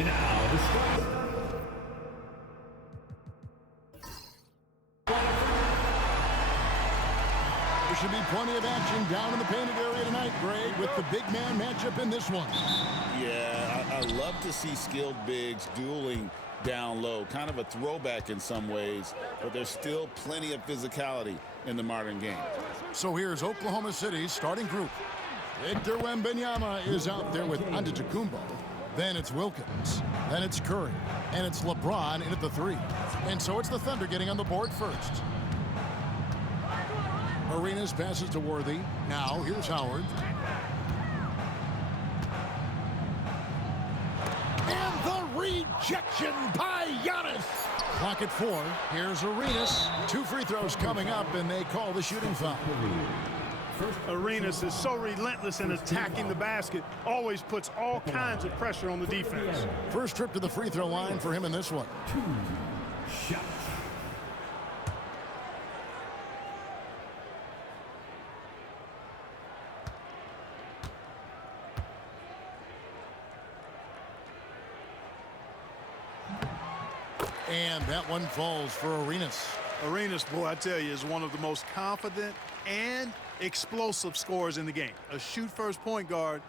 And now the start. There should be plenty of action down in the painted area tonight, Greg, with the big man matchup in this one. Yeah, I love to see skilled bigs dueling down low. Kind of a throwback in some ways, but there's still plenty of physicality in the modern game. So here's Oklahoma City's starting group. Victor Wembanyama is out there with Antetokounmpo. Then it's Wilkins. Then it's Curry. And it's LeBron in at the 3. And so it's the Thunder getting on the board first. Arenas passes to Worthy. Now here's Howard. And the rejection by Giannis. Clock at 4. Here's Arenas. 2 free throws coming up, and they call the shooting foul. Arenas is so relentless in attacking the basket, always puts all kinds of pressure on the defense. First trip to the free throw line for him in this one. 2 shots. And that one falls for Arenas. Arenas, boy, I tell you, is one of the most confident and explosive scorers in the game. A shoot-first point guard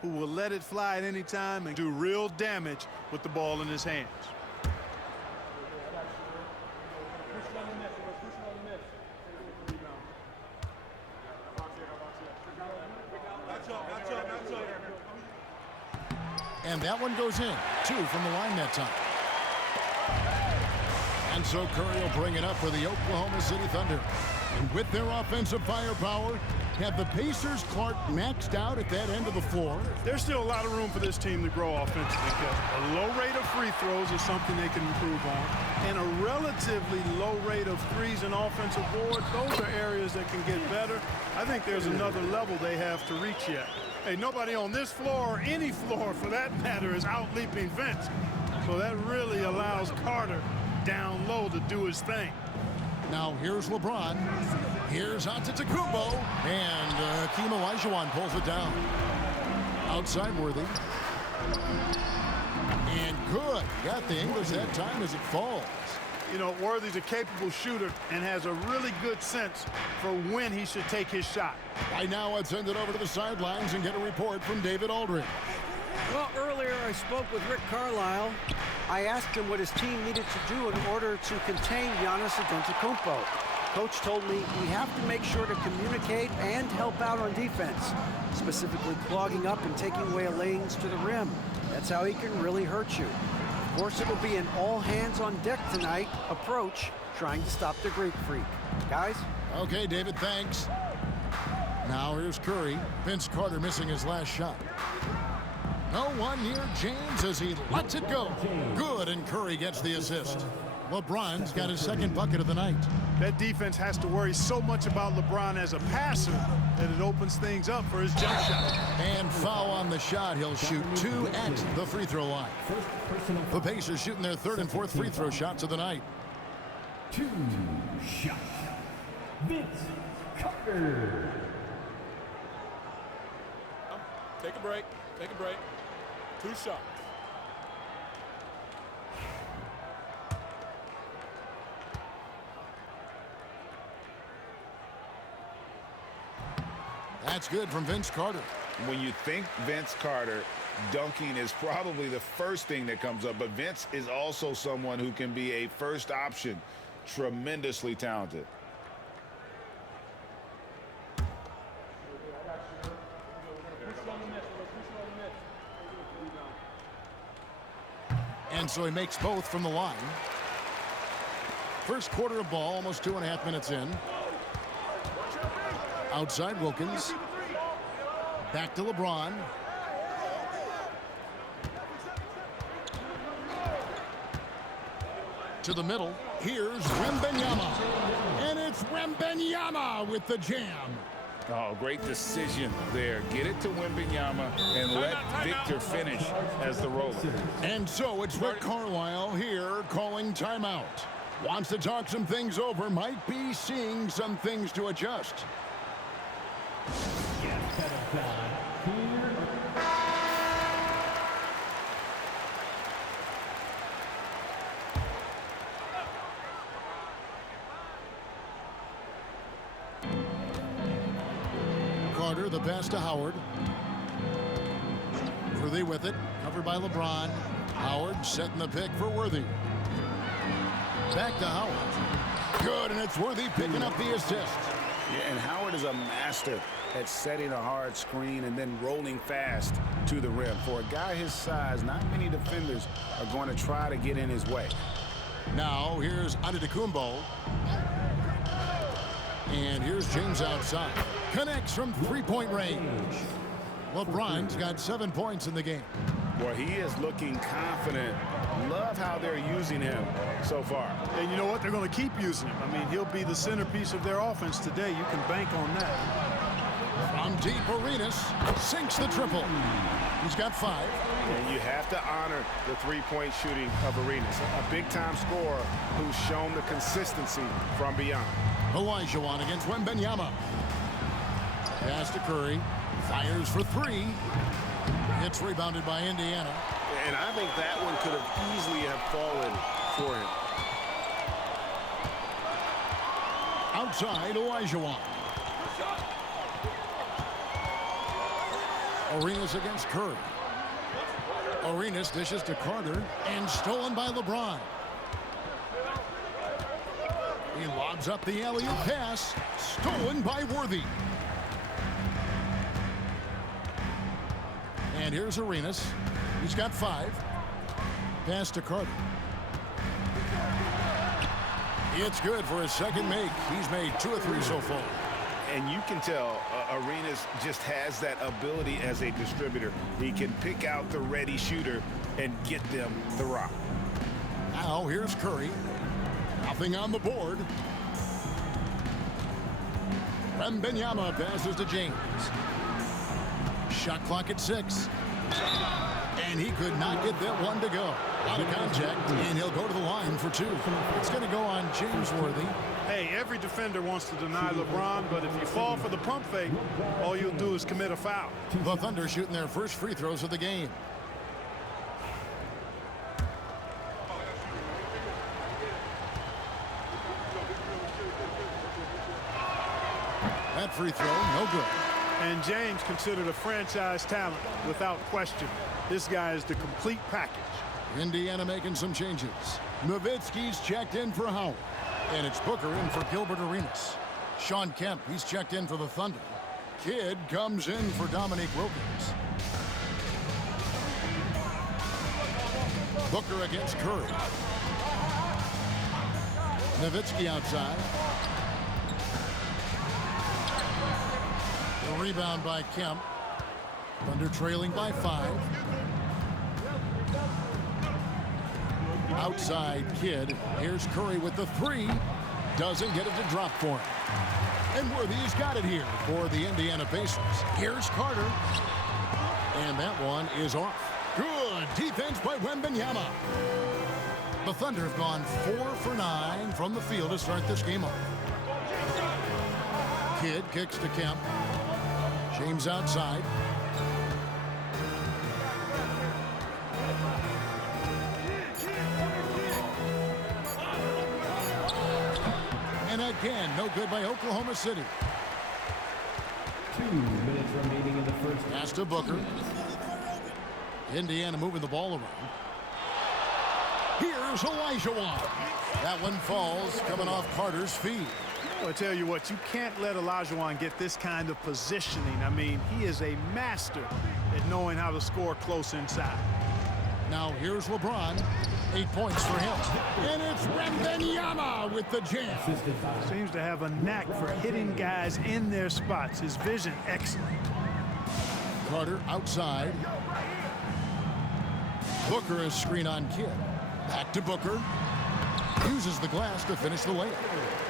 who will let it fly at any time and do real damage with the ball in his hands. And that one goes in. 2 from the line that time. And so Curry will bring it up for the Oklahoma City Thunder. And with their offensive firepower, have the Pacers, Clark, maxed out at that end of the floor? There's still a lot of room for this team to grow offensively. A low rate of free throws is something they can improve on. And a relatively low rate of threes and offensive boards, those are areas that can get better. I think there's another level they have to reach yet. Hey, nobody on this floor, or any floor for that matter, is out-leaping Vince. So that really allows Carter down low to do his thing. Now here's LeBron. Here's Antetokounmpo. And Hakeem Olajuwon pulls it down. Outside Worthy. And good. Got the English that time as it falls. You know, Worthy's a capable shooter and has a really good sense for when he should take his shot. Right now, let's send it over to the sidelines and get a report from David Aldridge. Well, earlier I spoke with Rick Carlisle. I asked him what his team needed to do in order to contain Giannis Antetokounmpo. Coach told me we have to make sure to communicate and help out on defense, specifically clogging up and taking away lanes to the rim. That's how he can really hurt you. Of course, it'll be an all-hands-on-deck tonight approach, trying to stop the Greek freak. Guys? Okay, David, thanks. Now here's Curry. Vince Carter missing his last shot. No one near James as he lets it go. Good, and Curry gets the assist. LeBron's got his second bucket of the night. That defense has to worry so much about LeBron as a passer that it opens things up for his jump shot. And foul on the shot. He'll shoot 2 at the free throw line. The Pacers shooting their 3rd and 4th free throw shots of the night. 2 shots. Vince Carter. Take a break. Take a break. 2 shots. That's good from Vince Carter. When you think Vince Carter, dunking is probably the first thing that comes up, but Vince is also someone who can be a first option. Tremendously talented. And so he makes both from the line. First quarter of ball, almost 2.5 minutes in. Outside Wilkins. Back to LeBron. To the middle. Here's Wembanyama. And it's Wembanyama with the jam. Oh, great decision there. Get it to Wembanyama and let Victor finish as the roller. And so it's Rick Carlisle here calling timeout. Wants to talk some things over. Might be seeing some things to adjust. Carter, the pass to Howard. Worthy with it, covered by LeBron. Howard setting the pick for Worthy. Back to Howard. Good, and it's Worthy picking up the assist. Yeah, and Howard is a master at setting a hard screen and then rolling fast to the rim. For a guy his size, not many defenders are going to try to get in his way. Now, here's Antetokounmpo. And here's James outside. Connects from three-point range. LeBron's got 7 points in the game. Boy, he is looking confident. Love how they're using him so far. And you know what? They're going to keep using him. I mean, he'll be the centerpiece of their offense today. You can bank on that. From deep, Arenas sinks the triple. He's got 5. And you have to honor the three-point shooting of Arenas. A big-time scorer who's shown the consistency from beyond. Olajuwon against Wembanyama. Pass to Curry. Fires for 3. It's rebounded by Indiana. And I think that one could have easily have fallen for him. Outside, Olajuwon. Arenas against Curry. Arenas dishes to Carter and stolen by LeBron. He lobs up the alley-oop pass, stolen by Worthy. And here's Arenas. He's got 5. Pass to Carter. It's good for his second make. He's made 2 or 3 so far. And you can tell Arenas just has that ability as a distributor. He can pick out the ready shooter and get them the rock. Now here's Curry. Nothing on the board. Wembanyama passes to James. Shot clock at 6. And he could not get that one to go. Out of contact, and he'll go to the line for 2. It's going to go on James Worthy. Hey, every defender wants to deny LeBron, but if you fall for the pump fake, all you'll do is commit a foul. The Thunder shooting their first free throws of the game. That free throw, no good. And James considered a franchise talent without question. This guy is the complete package. Indiana making some changes. Nowitzki's checked in for Howard. And it's Booker in for Gilbert Arenas. Sean Kemp, he's checked in for the Thunder. Kidd comes in for Dominique Wilkins. Booker against Curry. Nowitzki outside. The rebound by Kemp. Thunder trailing by 5. Outside Kidd. Here's Curry with the 3. Doesn't get it to drop for him. And Worthy's got it here for the Indiana Pacers. Here's Carter. And that one is off. Good defense by Wembanyama. The Thunder have gone 4 for 9 from the field to start this game off. Kidd kicks to Kemp. James outside. And again, no good by Oklahoma City. 2 minutes remaining in the first. Pass to Booker. Indiana moving the ball around. Here's Olajuwon. That one falls, coming off Carter's feet. Well, I tell you what, you can't let Olajuwon get this kind of positioning. I mean, he is a master at knowing how to score close inside. Now here's LeBron. 8 points for him. And it's Wembanyama with the jam. Seems to have a knack for hitting guys in their spots. His vision, excellent. Carter outside. Booker is screen on Kidd. Back to Booker. Uses the glass to finish the layup.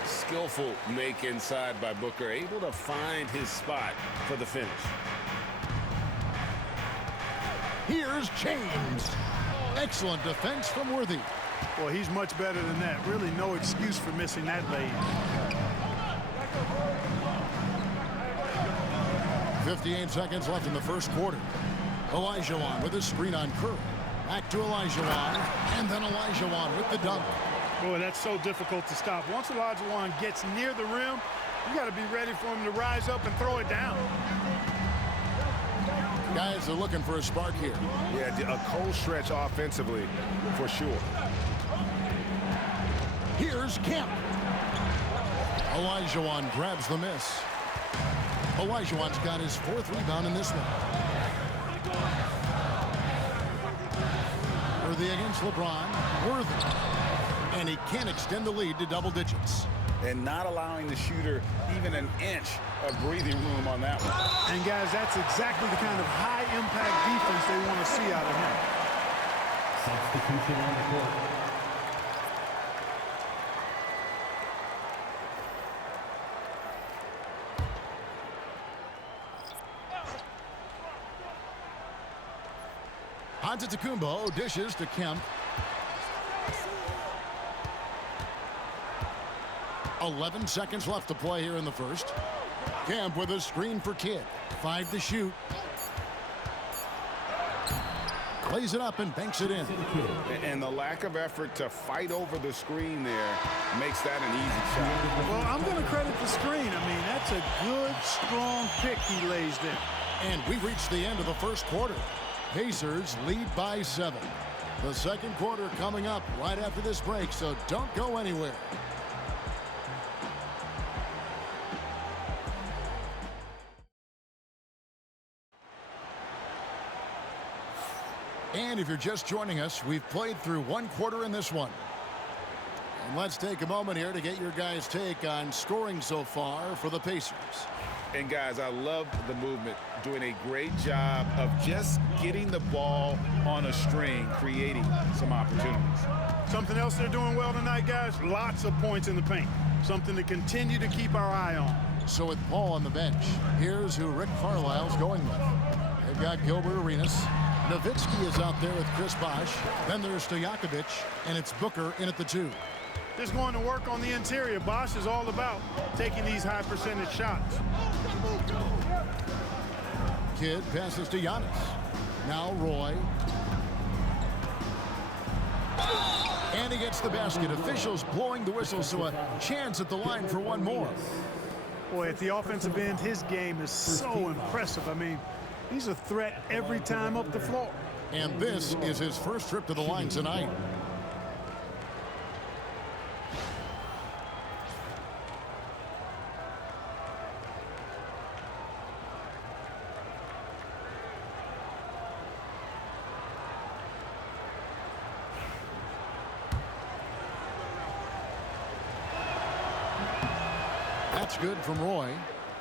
Skillful make inside by Booker, able to find his spot for the finish. Here's James. Excellent defense from Worthy. Well, he's much better than that. Really no excuse for missing that lay. 58 seconds left in the first quarter. Olajuwon with his screen on Curry. Back to Olajuwon, and then Olajuwon with the dunk. Boy, that's so difficult to stop. Once Olajuwon gets near the rim, You got to be ready for him to rise up and throw it down. Guys are looking for a spark here. Yeah, a cold stretch offensively for sure. Here's Kemp. Olajuwon grabs the miss. Olajuwon's got his 4th rebound in this one. Worthy against LeBron. Worthy. And he can't extend the lead to double digits. And not allowing the shooter even an inch of breathing room on that one. And, guys, that's exactly the kind of high-impact defense they want to see out of him. Substitution on the court. Antetokounmpo dishes to Kemp. 11 seconds left to play here in the first. Kemp with a screen for Kidd. 5 to shoot. Plays it up and banks it in. And the lack of effort to fight over the screen there makes that an easy shot. Well, I'm going to credit the screen. I mean, that's a good, strong pick he lays there. And we reached the end of the first quarter. Pacers lead by 7. The second quarter coming up right after this break, so don't go anywhere. And if you're just joining us, we've played through one quarter in this one. And let's take a moment here to get your guys' take on scoring so far for the Pacers. And, guys, I love the movement, doing a great job of just getting the ball on a string, creating some opportunities. Something else they're doing well tonight, guys, lots of points in the paint. Something to continue to keep our eye on. So with Paul on the bench, here's who Rick Carlisle's going with. They've got Gilbert Arenas. Nowitzki is out there with Chris Bosh. Then there's Stojakovic, and it's Booker in at the 2. Just going to work on the interior. Bosh is all about taking these high percentage shots. Kidd passes to Giannis. Now Roy. And he gets the basket. Officials blowing the whistle, so a chance at the line for one more. Boy, at the offensive end, his game is so impressive. I mean, he's a threat every time up the floor. And this is his first trip to the line tonight. That's good from Roy.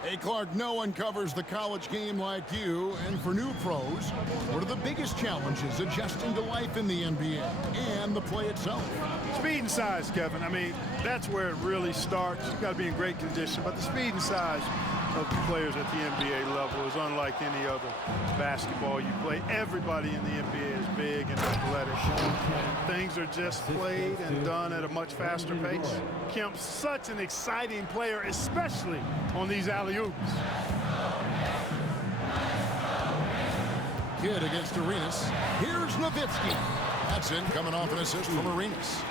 Hey, Clark, no one covers the college game like you. And for new pros, what are the biggest challenges adjusting to life in the NBA and the play itself? Speed and size, Kevin. I mean, that's where it really starts. You've got to be in great condition. But the speed and size of the players at the NBA level is unlike any other basketball you play. Everybody in the NBA is big and athletic. Things are just played and done at a much faster pace. Kemp's such an exciting player, especially on these alley-oops. Kidd against Arenas. Here's Nowitzki. That's in, coming off an assist from Arenas.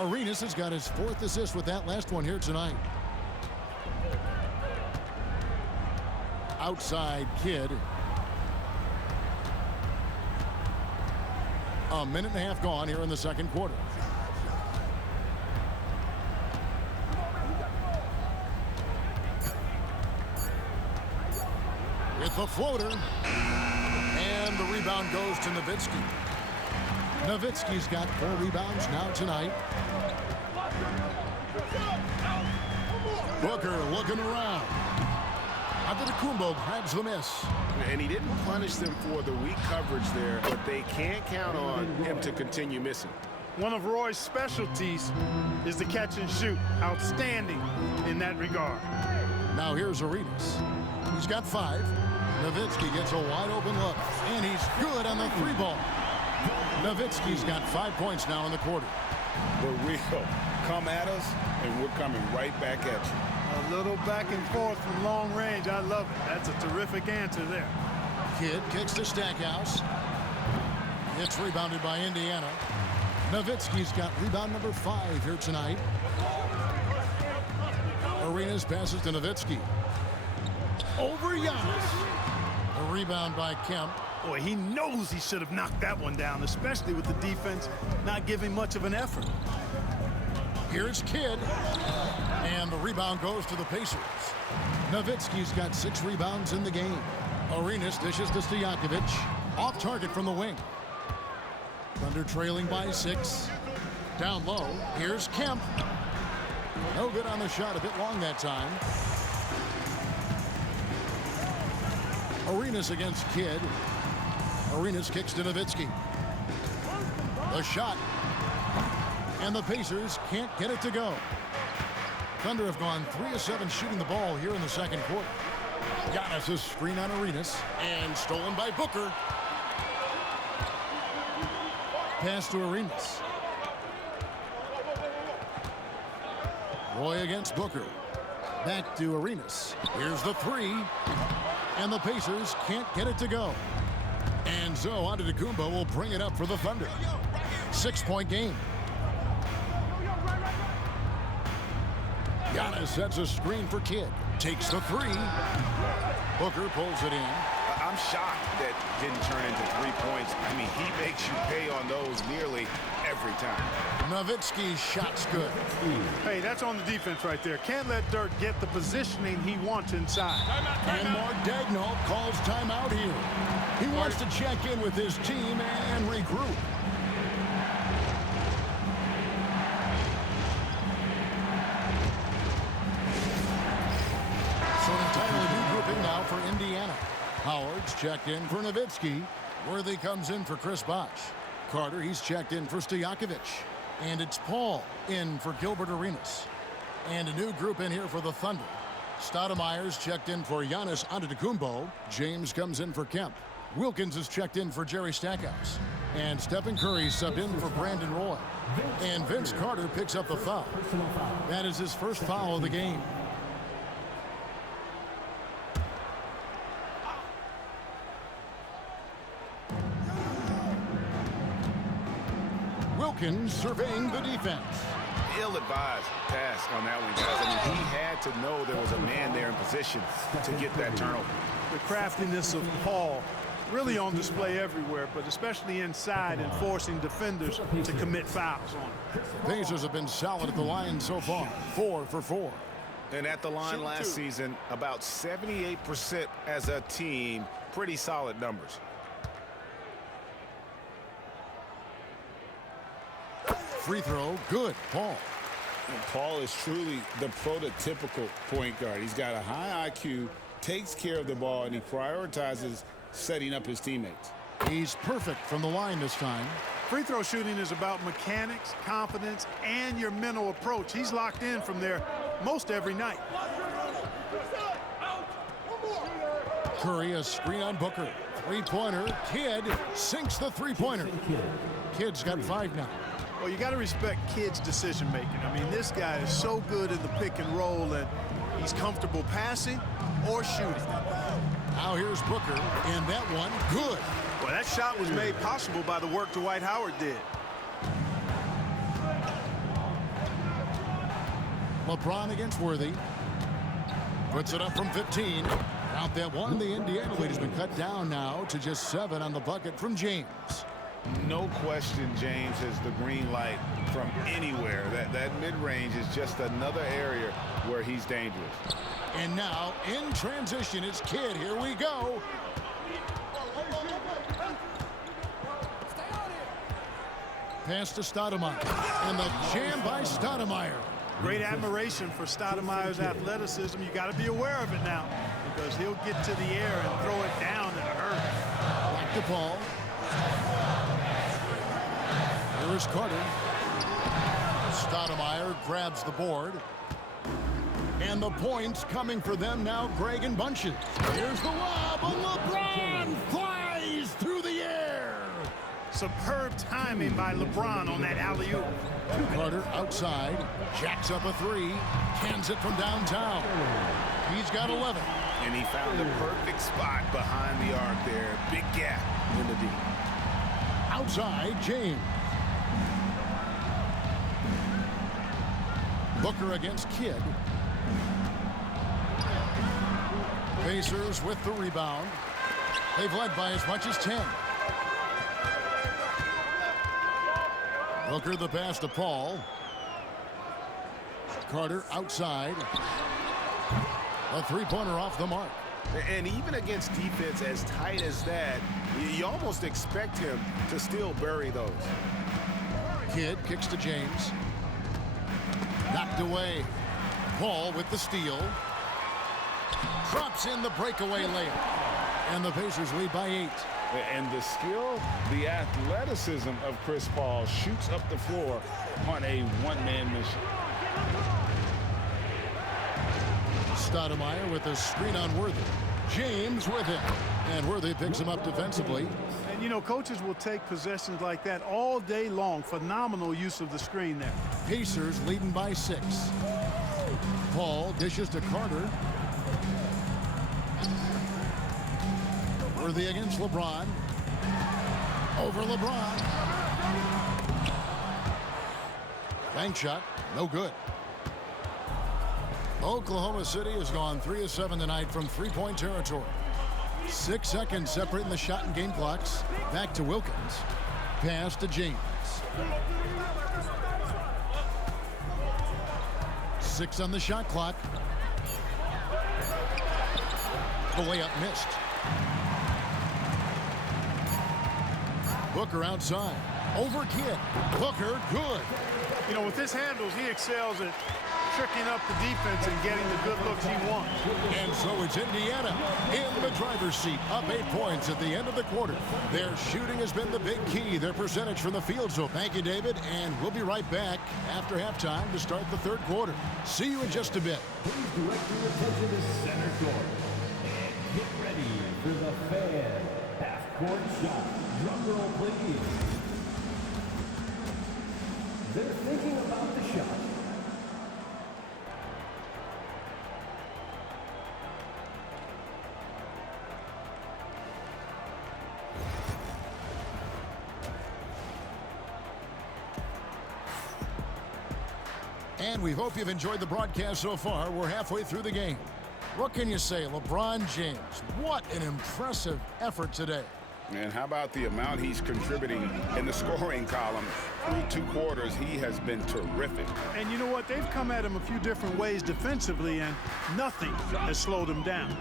Arenas has got his 4th assist with that last one here tonight. Outside Kidd. A minute and a half gone here in the second quarter. With the floater. And the rebound goes to Nowitzki. Nowitzki's got 4 rebounds now tonight. Booker looking around. Antetokounmpo grabs the miss. And he didn't punish them for the weak coverage there, but they can't count on him to continue missing. One of Roy's specialties is the catch and shoot. Outstanding in that regard. Now here's Arenas. He's got 5. Nowitzki gets a wide open look, and he's good on the 3-ball. Nowitzki's got 5 points now in the quarter. The real come at us, and we're coming right back at you. A little back and forth from long range. I love it. That's a terrific answer there. Kidd kicks to Stackhouse. It's rebounded by Indiana. Nowitzki's got rebound number 5 here tonight. Arenas passes to Nowitzki. Over Giannis. A rebound by Kemp. Boy, he knows he should have knocked that one down, especially with the defense not giving much of an effort. Here's Kidd. And the rebound goes to the Pacers. Nowitzki's got 6 rebounds in the game. Arenas dishes to Stojakovic. Off target from the wing. Thunder trailing by 6. Down low. Here's Kemp. No good on the shot. A bit long that time. Arenas against Kidd. Arenas kicks to Nowitzki. The shot. And the Pacers can't get it to go. Thunder have gone 3 of 7 shooting the ball here in the second quarter. Giannis' screen on Arenas. And stolen by Booker. Pass to Arenas. Roy against Booker. Back to Arenas. Here's the 3. And the Pacers can't get it to go. And so Antetokounmpo will bring it up for the Thunder. 6-point game. Giannis sets a screen for Kidd. Takes the 3. Booker pulls it in. I'm shocked that didn't turn into 3 points. I mean, he makes you pay on those nearly every time. Nowitzki's shot's good. Hey, that's on the defense right there. Can't let Dirk get the positioning he wants inside. And Mark Daigneault calls timeout here. He wants to check in with his team and regroup. So an entirely new grouping now for Indiana. Howard's checked in for Nowitzki. Worthy comes in for Chris Bosh. Carter, he's checked in for Stojakovic. And it's Paul in for Gilbert Arenas. And a new group in here for the Thunder. Stoudemire's checked in for Giannis Antetokounmpo. James comes in for Kemp. Wilkins is checked in for Jerry Stackhouse. And Stephen Curry subbed in for Brandon Roy. And Vince Carter picks up the foul. That is his first foul of the game. Wilkins surveying the defense. Ill-advised pass on that one, guys. I mean, he had to know there was a man there in position to get that turnover. The craftiness of Paul really on display everywhere, but especially inside and forcing defenders to commit fouls on him. Pacers have been solid at the line so far. 4 for 4. And at the line last season, about 78% as a team. Pretty solid numbers. Free throw, good. Paul. And Paul is truly the prototypical point guard. He's got a high IQ, takes care of the ball, and he prioritizes setting up his teammates. He's perfect from the line this time. Free throw shooting is about mechanics, confidence, and your mental approach. He's locked in from there most every night. Curry, a screen on Booker. Three-pointer. Kidd sinks the three-pointer. Kidd's got 5 now. Well, you got to respect Kidd's decision-making. I mean, this guy is so good in the pick and roll, and he's comfortable passing or shooting. Now here's Booker, and that one, good. Well, that shot was made possible by the work Dwight Howard did. LeBron against Worthy. Puts it up from 15. Out that one, the Indiana lead has been cut down now to just 7 on the bucket from James. No question, James has the green light from anywhere. That mid-range is just another area where he's dangerous. And now, in transition, it's Kidd. Here we go. Pass to Stoudemire. And the jam by Stoudemire. Great admiration for Stoudemire's athleticism. You got to be aware of it now, because he'll get to the air and throw it down in a hurry. Back to Paul. Here is Carter. Stoudemire grabs the board. And the points coming for them now, Greg and bunches. Here's the lob, and LeBron flies through the air. Superb timing by LeBron on that alley-oop. Carter outside, jacks up a 3, cans it from downtown. He's got 11. And he found the perfect spot behind the arc there. Big gap in the D. Outside, James. Booker against Kidd. Pacers with the rebound. They've led by as much as 10. Booker the pass to Paul. Carter outside. A three-pointer off the mark. And even against defense as tight as that, you almost expect him to still bury those. Kidd kicks to James. Knocked away. Paul with the steal. Drops in the breakaway layup. And the Pacers lead by 8. And the skill, the athleticism of Chris Paul shoots up the floor on a one-man mission. Stoudemire with a screen on Worthy. James with it. And Worthy picks him up defensively. And, you know, coaches will take possessions like that all day long. Phenomenal use of the screen there. Pacers leading by 6. Paul dishes to Carter. Worthy against LeBron. Over LeBron. Bank shot. No good. Oklahoma City has gone 3 of 7 tonight from three-point territory. 6 seconds separating the shot and game clocks. Back to Wilkins. Pass to James. 6 on the shot clock. The layup missed. Booker outside. Over Kidd. Booker, good. You know, with his handles, he excels at tricking up the defense and getting the good looks he wants. And so it's Indiana in the driver's seat, up 8 points at the end of the quarter. Their shooting has been the big key, their percentage from the field. So thank you, David, and we'll be right back after halftime to start the third quarter. See you in just a bit. Please direct your attention to center court. And get ready for the fan half-court shot. Drum roll, please. They're thinking about the shot. And we hope you've enjoyed the broadcast so far. We're halfway through the game. What can you say? LeBron James, what an impressive effort today. And how about the amount he's contributing in the scoring column? Through 2 quarters, he has been terrific. And you know what? They've come at him a few different ways defensively, and nothing has slowed him down.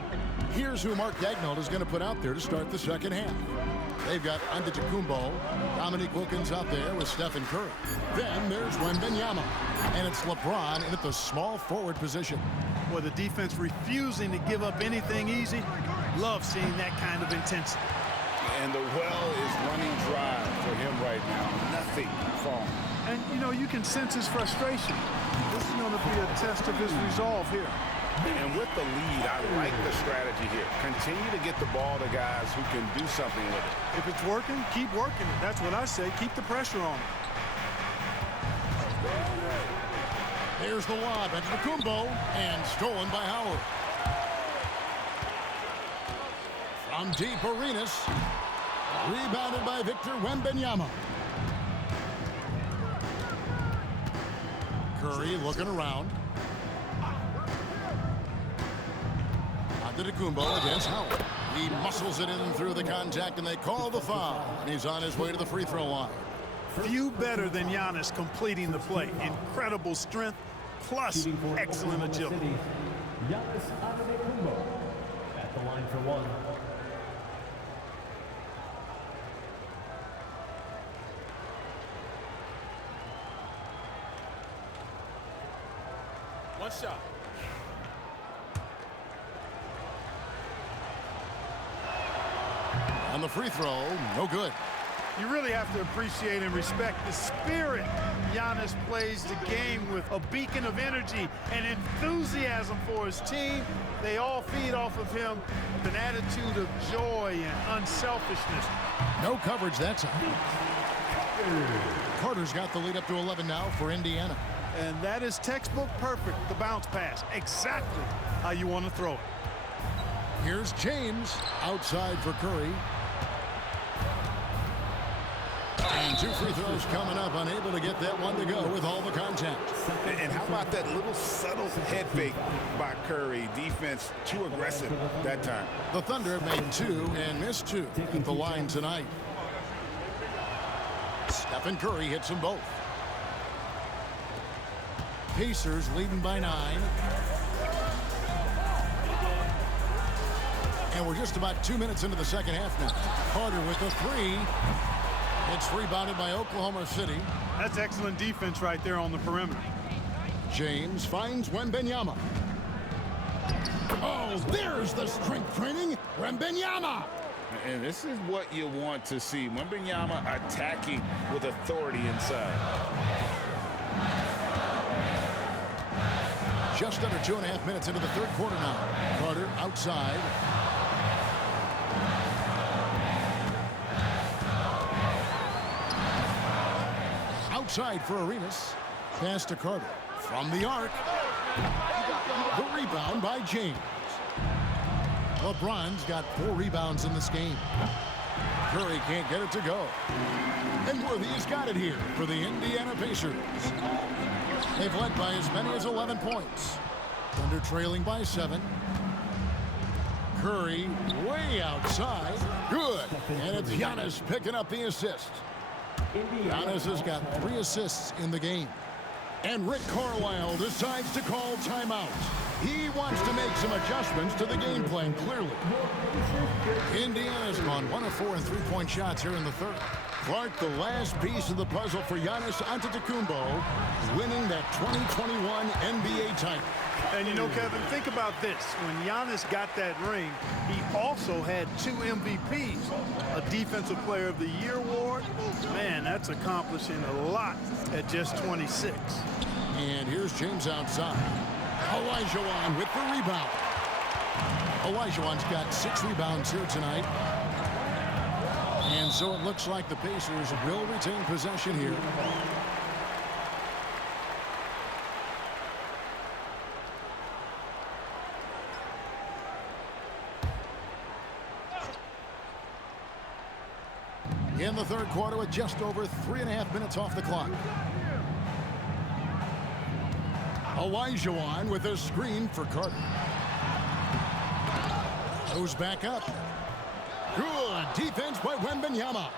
Here's who Mark Daigneault is going to put out there to start the second half. They've got Antetokounmpo, Dominique Wilkins out there with Stephen Curry. Then there's Wembanyama, and it's LeBron in at the small forward position. With the defense refusing to give up anything easy, love seeing that kind of intensity. And the well is running dry for him right now. Nothing falling. And, you know, you can sense his frustration. This is going to be a test of his resolve here. And with the lead, I like the strategy here. Continue to get the ball to guys who can do something with it. If it's working, keep working it. That's what I say. Keep the pressure on him. There's the lob into Antetokounmpo, and stolen by Howard. From deep, Arenas. Rebounded by Victor Wembanyama. Curry looking around. Antetokounmpo against Howard. He muscles it in through the contact, and they call the foul. And he's on his way to the free throw line. Few better than Giannis completing the play. Incredible strength, plus excellent agility. Giannis Antetokounmpo at the line for one. One shot. On the free throw, no good. You really have to appreciate and respect the spirit Giannis plays the game with. A beacon of energy and enthusiasm for his team. They all feed off of him with an attitude of joy and unselfishness. No coverage that time. Carter's got the lead up to 11 now for Indiana. And that is textbook perfect, the bounce pass. Exactly how you want to throw it. Here's James outside for Curry. And 2 free throws coming up. Unable to get that one to go with all the contact. And how about that little subtle head fake by Curry? Defense too aggressive that time. The Thunder made 2 and missed 2 at the line tonight. Stephen Curry hits them both. Pacers leading by 9. And we're just about 2 minutes into the second half now. Carter with the 3. It's rebounded by Oklahoma City. That's excellent defense right there on the perimeter. James finds Wembanyama. Oh, there's the strength training. Wembanyama. And this is what you want to see. Wembanyama attacking with authority inside. Just under 2.5 minutes into the third quarter now. Carter outside. Outside for Arenas. Pass to Carter. From the arc. The rebound by James. LeBron's got 4 rebounds in this game. Curry can't get it to go. And Worthy's got it here for the Indiana Pacers. They've led by as many as 11 points. Thunder trailing by 7. Curry way outside. Good. And it's Giannis picking up the assist. Giannis has got 3 assists in the game. And Rick Carlisle decides to call timeout. He wants to make some adjustments to the game plan, clearly. Indiana's gone 1 of 4 in 3-point shots here in the third. Clark, the last piece of the puzzle for Giannis Antetokounmpo, winning that 2021 NBA title. And you know, Kevin, think about this. When Giannis got that ring, he also had 2 MVPs. A Defensive Player of the Year award. Man, that's accomplishing a lot at just 26. And here's James outside. Olajuwon with the rebound. Olajuwon's got 6 rebounds here tonight. And so it looks like the Pacers will retain possession here. In the third quarter with just over 3.5 minutes off the clock. Olajuwon with a screen for Carter. Goes back up. Good defense by Wembanyama.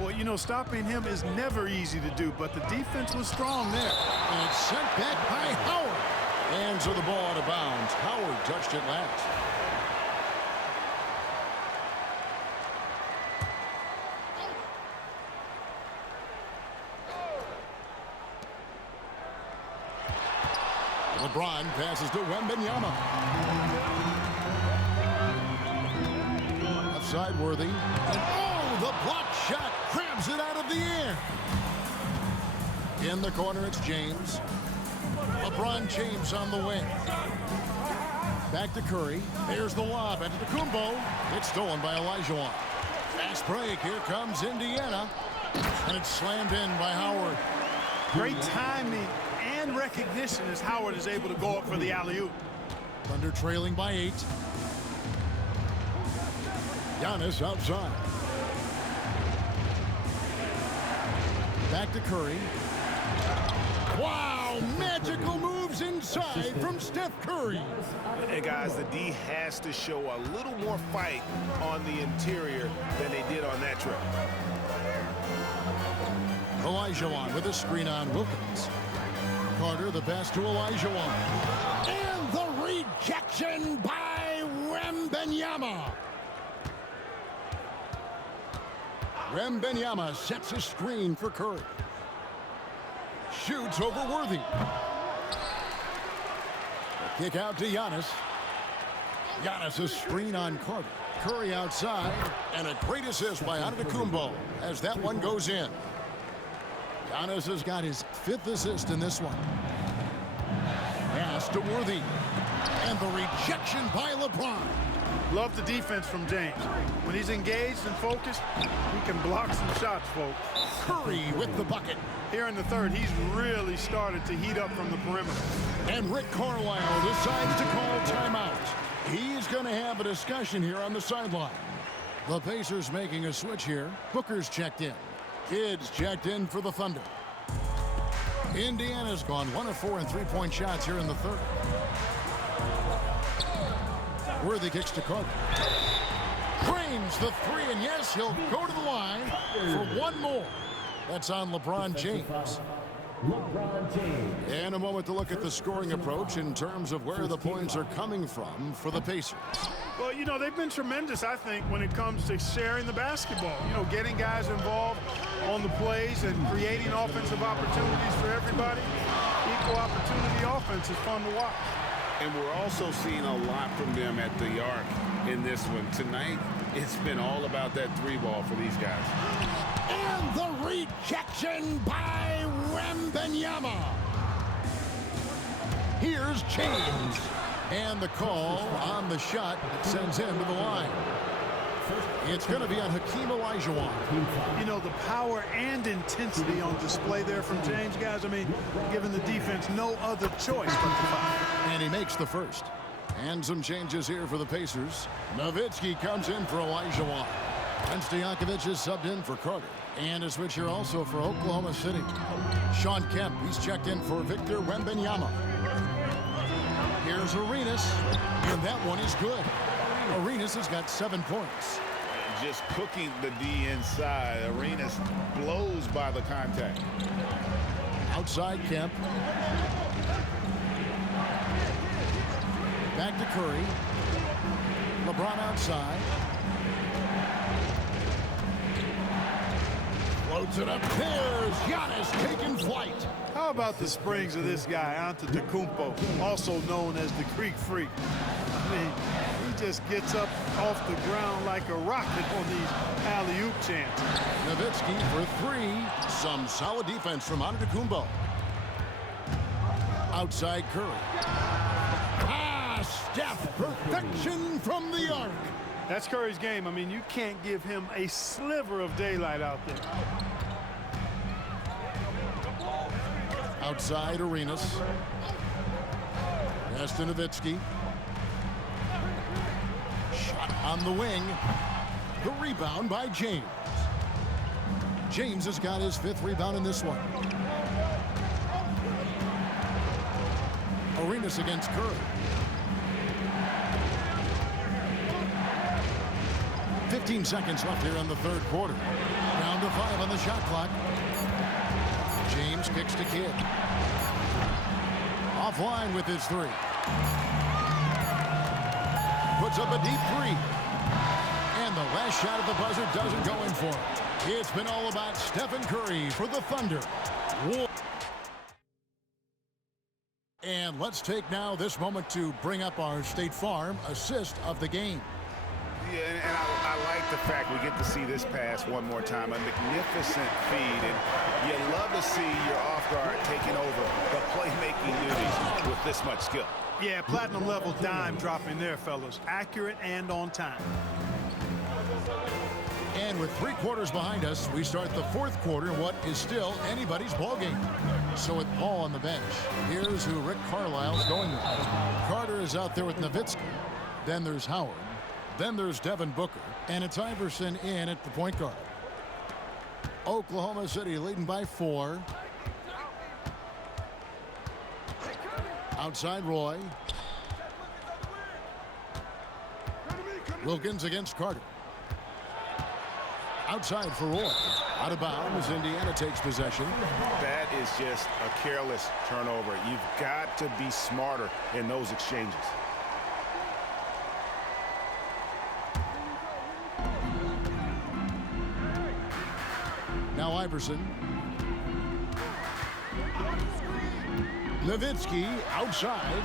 Well, you know, stopping him is never easy to do, but the defense was strong there. And it's sent back by Howard. And so the ball out of bounds. Howard touched it last. LeBron passes to Wembanyama. Offside Worthy. And oh, the block shot grabs it out of the air. In the corner, it's James. LeBron James on the wing. Back to Curry. There's the lob into the Kumbo. It's stolen by Olajuwon. Fast break. Here comes Indiana. And it's slammed in by Howard. Great timing and recognition as Howard is able to go up for the alley-oop. Thunder trailing by 8. Giannis outside. Back to Curry. Wow, magical moves inside from Steph Curry. And guys, the D has to show a little more fight on the interior than they did on that trip. Olajuwon with a screen on Wilkins. Carter, the pass to Olajuwon. And the rejection by Wembanyama. Wembanyama sets a screen for Curry. Shoots over Worthy. Kick out to Giannis. Giannis a screen on Carter. Curry outside. And a great assist by Antetokounmpo as that one goes in. Giannis has got his 5th assist in this one. Pass to Worthy. And the rejection by LeBron. Love the defense from James. When he's engaged and focused, he can block some shots, folks. Curry with the bucket. Here in the third, he's really started to heat up from the perimeter. And Rick Carlisle decides to call timeout. He's going to have a discussion here on the sideline. The Pacers making a switch here. Booker's checked in. Kidd's checked in for the Thunder. Indiana's gone 1 of 4 in three-point shots here in the third. Worthy kicks to Carter. Drains the three, and yes, he'll go to the line for one more. That's on LeBron James. And a moment to look at the scoring approach in terms of where the points are coming from for the Pacers. Well, you know, they've been tremendous, I think, when it comes to sharing the basketball. You know, getting guys involved on the plays and creating offensive opportunities for everybody. Equal opportunity offense is fun to watch. And we're also seeing a lot from them at the arc in this one. Tonight, it's been all about that three ball for these guys. And the rejection by Wembanyama. Here's James. And the call on the shot that sends him to the line. It's going to be on Hakeem Olajuwon. You know, the power and intensity on display there from James, guys. I mean, giving the defense no other choice but to foul. And he makes the first. And some changes here for the Pacers. Nowitzki comes in for Olajuwon. Stojakovic is subbed in for Carter. And a switch here also for Oklahoma City. Sean Kemp, he's checked in for Victor Wembanyama. Here's Arenas, and that one is good. Arenas has got 7 points. Just cooking the D inside. Arenas blows by the contact. Outside Kemp. Back to Curry. LeBron outside. Floats it up. There's Giannis taking flight. How about the springs of this guy, Antetokounmpo, also known as the Greek Freak? I mean, he just gets up off the ground like a rocket on these alley-oop chances. Nowitzki for three. Some solid defense from Antetokounmpo. Outside Curry. Steph, perfection from the arc. That's Curry's game. I mean, you can't give him a sliver of daylight out there. Outside Arenas. Pass to Nowitzki. Shot on the wing. The rebound by James. James has got his 5th rebound in this one. Arenas against Curry. 15 seconds left here in the third quarter. Down to 5 on the shot clock. James kicks to Kidd. Offline with his 3. Puts up a deep 3. And the last shot at the buzzer doesn't go in for it. It's been all about Stephen Curry for the Thunder. And let's take now this moment to bring up our State Farm assist of the game. Yeah, and I like the fact we get to see this pass one more time. A magnificent feed, and you love to see your off guard taking over the playmaking duties with this much skill. Yeah, platinum level dime dropping there, fellas. Accurate and on time. And with 3 quarters behind us, we start the 4th quarter in what is still anybody's ball game. So with Paul on the bench, here's who Rick Carlisle's going with. Carter is out there with Nowitzki. Then there's Howard. Then there's Devin Booker, and it's Iverson in at the point guard. Oklahoma City leading by 4. Outside Roy. Wilkins against Carter. Outside for Roy. Out of bounds, Indiana takes possession. That is just a careless turnover. You've got to be smarter in those exchanges. Now Iverson. Nowitzki outside.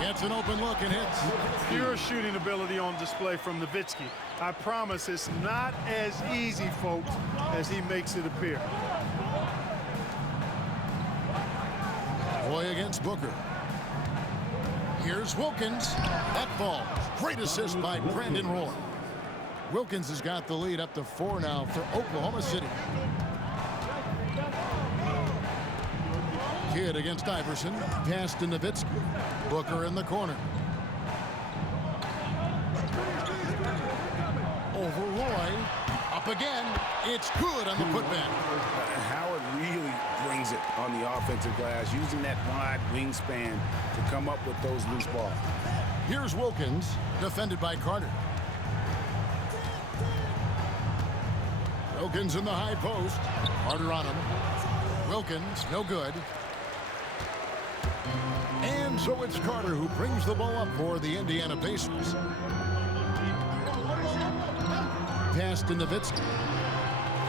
Gets an open look and hits. Pure shooting ability on display from Nowitzki. I promise it's not as easy, folks, as he makes it appear. Roy against Booker. Here's Wilkins. That ball. Great assist by Brandon Roy. Wilkins has got the lead up to 4 now for Oklahoma City. Kidd against Iverson. Pass to Nowitzki. Booker in the corner. Over Roy. A Up again. It's good on the putback. Howard really brings it on the offensive glass, using that wide wingspan to come up with those loose balls. Here's Wilkins, defended by Carter. Wilkins in the high post. Carter on him. Wilkins, no good. And so it's Carter who brings the ball up for the Indiana Pacers. Pass to Nowitzki.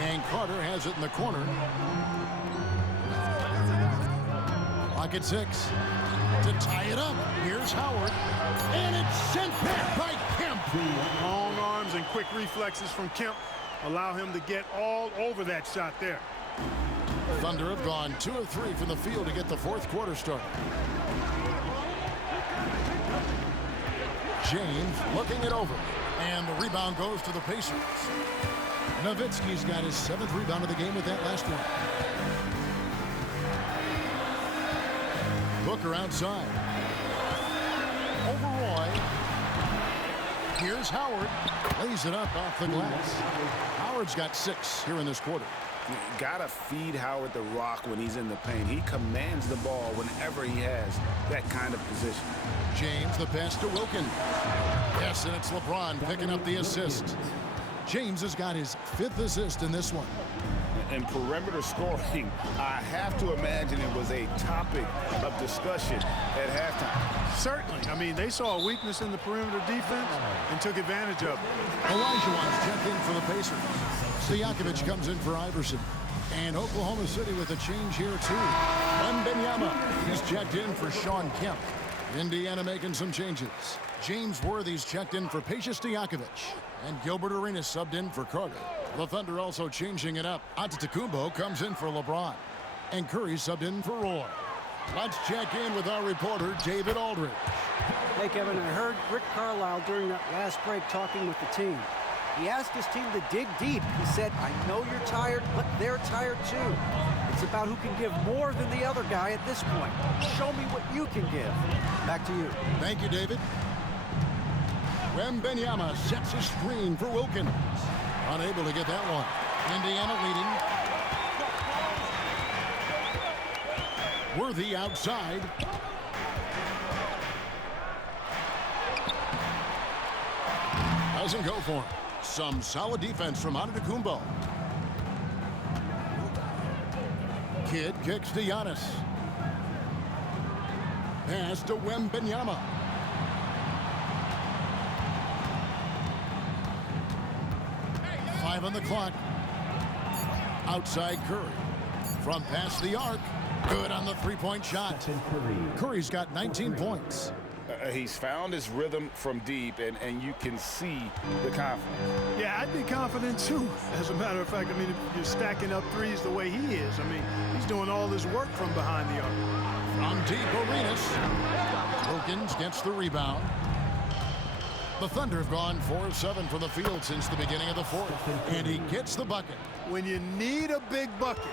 And Carter has it in the corner. Clock at 6. To tie it up, here's Howard. And it's sent back by Kemp. Long arms and quick reflexes from Kemp allow him to get all over that shot there. Thunder have gone 2 of 3 from the field to get the fourth quarter started. James looking it over. And the rebound goes to the Pacers. Nowitzki's got his 7th rebound of the game with that last one. Booker outside. Over Roy. Here's Howard. Lays it up off the glass. Howard's got 6 here in this quarter. You gotta feed Howard the rock when he's in the paint. He commands the ball whenever he has that kind of position. James, the pass to Wilkins. Yes, and it's LeBron picking up the assist. James has got his 5th assist in this one. And perimeter scoring, I have to imagine it was a topic of discussion at halftime. Certainly. I mean, they saw a weakness in the perimeter defense and took advantage of it. Olajuwon's checked in for the Pacers. Stojakovic comes in for Iverson. And Oklahoma City with a change here, too. Wembanyama is checked in for Sean Kemp. Indiana making some changes. James Worthy's checked in for Peja Stojakovic. And Gilbert Arenas subbed in for Carter. The Thunder also changing it up. Antetokounmpo comes in for LeBron. And Curry subbed in for Roy. Let's check in with our reporter, David Aldridge. Hey, Kevin, I heard Rick Carlisle during that last break talking with the team. He asked his team to dig deep. He said, I know you're tired, but they're tired too. It's about who can give more than the other guy at this point. Show me what you can give. Back to you. Thank you, David. Wembanyama sets a screen for Wilkins. Unable to get that one. Indiana leading. Worthy outside. Doesn't go for him. Some solid defense from Antetokounmpo. Kidd kicks to Giannis. Pass to Wembanyama. On the clock. Outside Curry. From past the arc. Good on the three-point shot. Curry's got 19 points. He's found his rhythm from deep, and you can see the confidence. Yeah, I'd be confident too. As a matter of fact, I mean, if you're stacking up threes the way he is, I mean, he's doing all this work from behind the arc. From deep, Arenas. Wilkins gets the rebound. The Thunder have gone 4 of 7 from the field since the beginning of the fourth. And he gets the bucket. When you need a big bucket,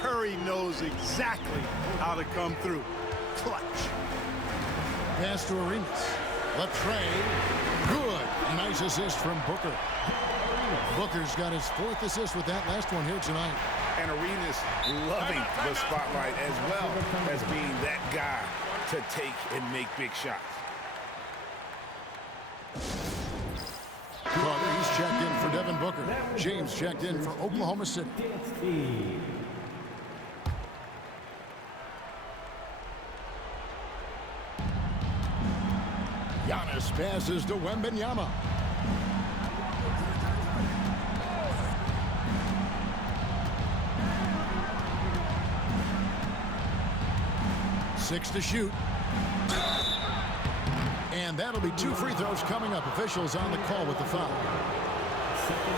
Curry knows exactly how to come through. Clutch. Pass to Arenas. Latrey. Good. Nice assist from Booker. Booker's got his 4th assist with that last one here tonight. And Arenas loving the spotlight as well as being that guy to take and make big shots. Carter, he's checked in for Devin Booker. James checked in for Oklahoma City. Giannis passes to Wembanyama. Six to shoot. And that'll be 2 free throws coming up. Officials on the call with the foul.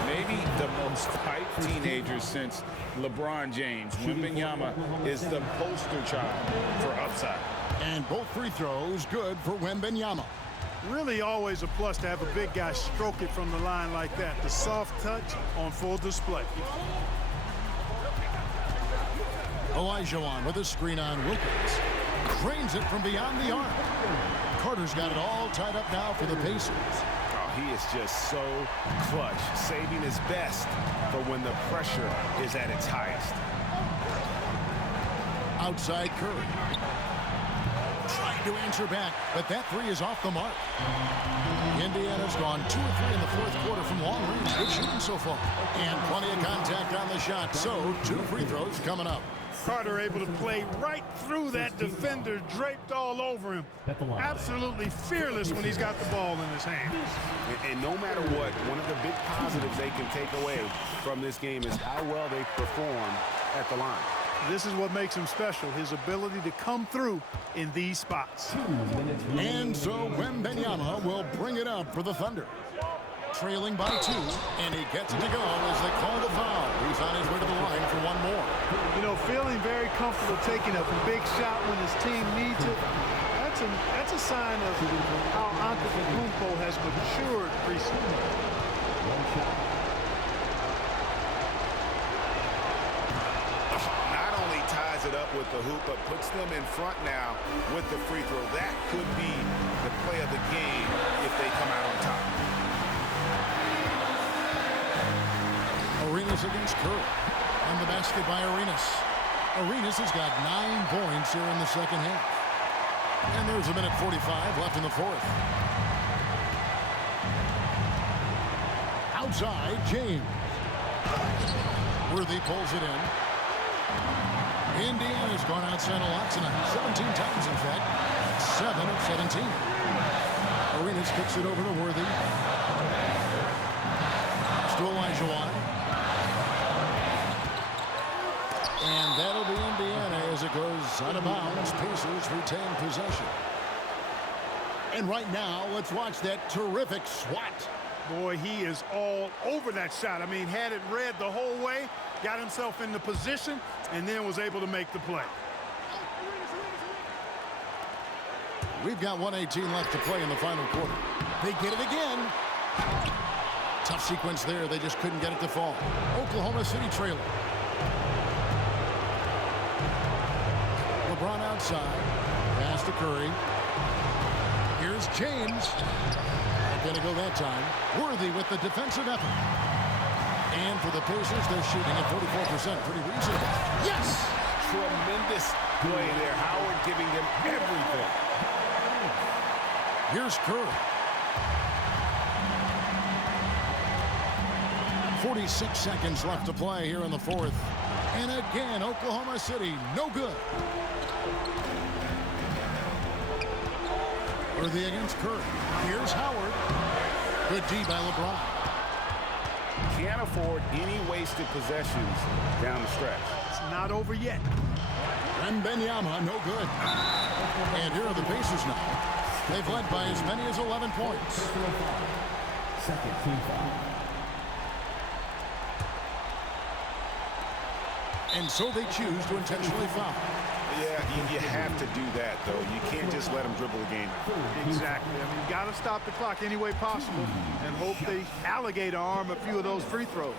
Maybe the most hyped teenager since LeBron James. Wembanyama is the poster child for upside. And both free throws good for Wembanyama. Really always a plus to have a big guy stroke it from the line like that. The soft touch on full display. Olajuwon with a screen on Wilkins. Drains it from beyond the arc. Carter's got it all tied up now for the Pacers. Oh, he is just so clutch, saving his best for when the pressure is at its highest. Outside Curry. Trying to answer back, but that three is off the mark. Indiana's gone 2 or 3 in the fourth quarter from long range. Good shooting so far. And plenty of contact on the shot, so 2 free throws coming up. Carter able to play right through that defender, draped all over him. Absolutely fearless when he's got the ball in his hand. And no matter what, one of the big positives they can take away from this game is how well they perform at the line. This is what makes him special, his ability to come through in these spots. And so Wembanyama will bring it up for the Thunder. Trailing by 2, and he gets it to go as they call the foul. He's on his way to the line for one more. You know, feeling very comfortable taking a big shot when his team needs it. That's a sign of how Antetokounmpo has matured recently. One shot. Not only ties it up with the hoop, but puts them in front now with the free throw. That could be the play of the game if they come out on top. Arenas against Curry. On the basket by Arenas. Arenas has got 9 points here in the second half. And there's a minute 45 left in the fourth. Outside, James. Worthy pulls it in. Indiana's gone outside a lot tonight. 17 times, in fact. 7 of 17. Arenas kicks it over to Worthy. To Elijah. And that'll be Indiana as it goes out of bounds. Pacers retain possession. And right now, let's watch that terrific swat. Boy, he is all over that shot. I mean, had it read the whole way, got himself in the position, and then was able to make the play. We've got 1:18 left to play in the final quarter. They get it again. Tough sequence there. They just couldn't get it to fall. Oklahoma City trailer. LeBron outside. Pass to Curry. Here's James. Not going to go that time. Worthy with the defensive effort. And for the Pacers, they're shooting at 44%. Pretty reasonable. Yes! Tremendous play there. Howard giving them everything. Here's Curry. 46 seconds left to play here in the fourth. And again, Oklahoma City, no good. Worthy against Curry. Here's Howard. Good D by LeBron. Can't afford any wasted possessions down the stretch. It's not over yet. Wembanyama, no good. And here are the Pacers now. They've led by as many as 11 points. Second team foul. And so they choose to intentionally foul. Yeah, you have to do that, though. You can't just let them dribble the game. Exactly. I mean, you got to stop the clock any way possible and hope they alligator arm a few of those free throws.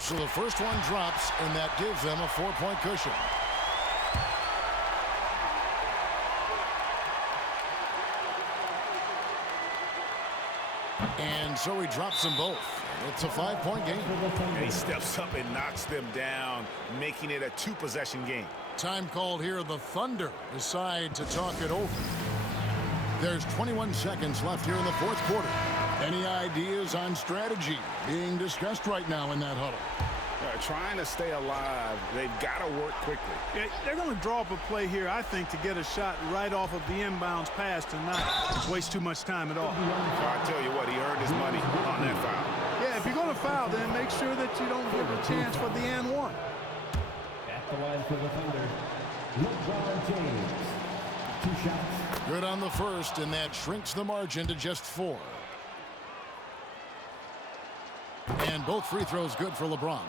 So the first one drops, and that gives them a 4-point cushion. And so he drops them both. It's a 5-point game. And he steps up and knocks them down, making it a 2-possession game. Time called here. The Thunder decide to talk it over. There's 21 seconds left here in the fourth quarter. Any ideas on strategy being discussed right now in that huddle? Trying to stay alive, they've got to work quickly. Yeah, they're going to draw up a play here, I think, to get a shot right off of the inbounds pass to not waste too much time at all. I tell you what, he earned his money on that foul. Yeah, if you're going to foul, then make sure that you don't give a chance for the and one. At the line for the Thunder, LeBron James. 2 shots. Good on the first, and that shrinks the margin to just 4. And both free throws good for LeBron.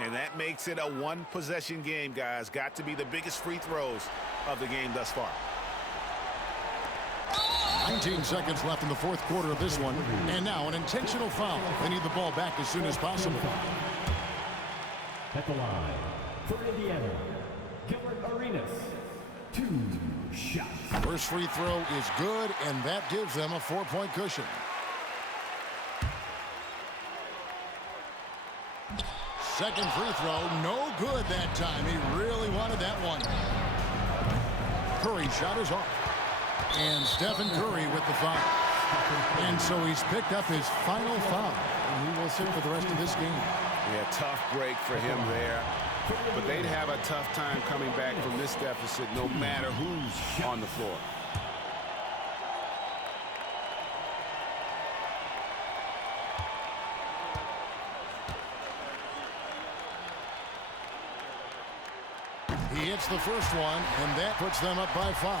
And that makes it a 1-possession game, guys. Got to be the biggest free throws of the game thus far. 19 seconds left in the fourth quarter of this one. And now an intentional foul. They need the ball back as soon as possible. At the line for Indiana, Gilbert Arenas. 2 shots. First free throw is good, and that gives them a 4-point cushion. Second free throw, no good that time. He really wanted that one. Curry's shot is off. And Stephen Curry with the foul. And so he's picked up his final foul, and he will sit for the rest of this game. Yeah, tough break for him there. But they'd have a tough time coming back from this deficit no matter who's on the floor. He hits the first one, and that puts them up by 5.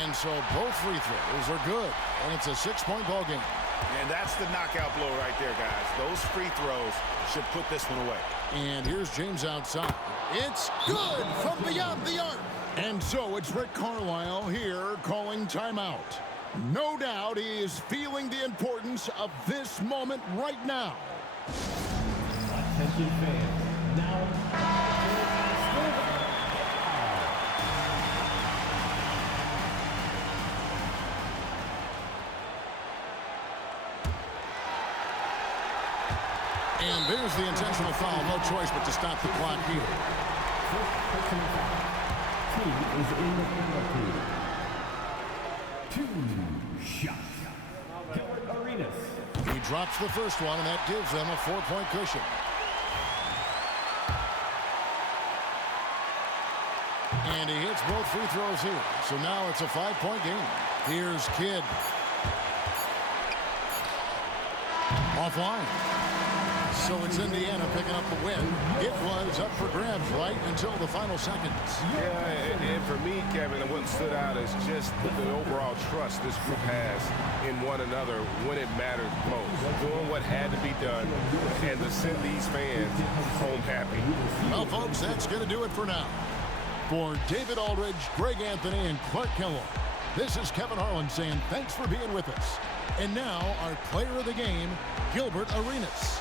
And so both free throws are good, and it's a 6-point ball game. And that's the knockout blow right there, guys. Those free throws should put this one away. And here's James outside. It's good from beyond the arc. And so it's Rick Carlisle here calling timeout. No doubt he is feeling the importance of this moment right now. Attention fans, now and there's the intentional foul. No choice but to stop the clock here. first personal foul. Team is in the penalty. 2 shots. Gilbert Arenas. He drops the first one, and that gives them a 4-point cushion. And he hits both free throws here. So now it's a 5-point game. Here's Kidd. Offline. So it's Indiana picking up the win. It was up for grabs right until the final seconds. Yeah, and for me, Kevin, what stood out is just the overall trust this group has in one another when it mattered most. Doing what had to be done and to send these fans home happy. Well, folks, that's going to do it for now. For David Aldridge, Greg Anthony, and Clark Kellogg, this is Kevin Harlan saying thanks for being with us. And now, our player of the game, Gilbert Arenas.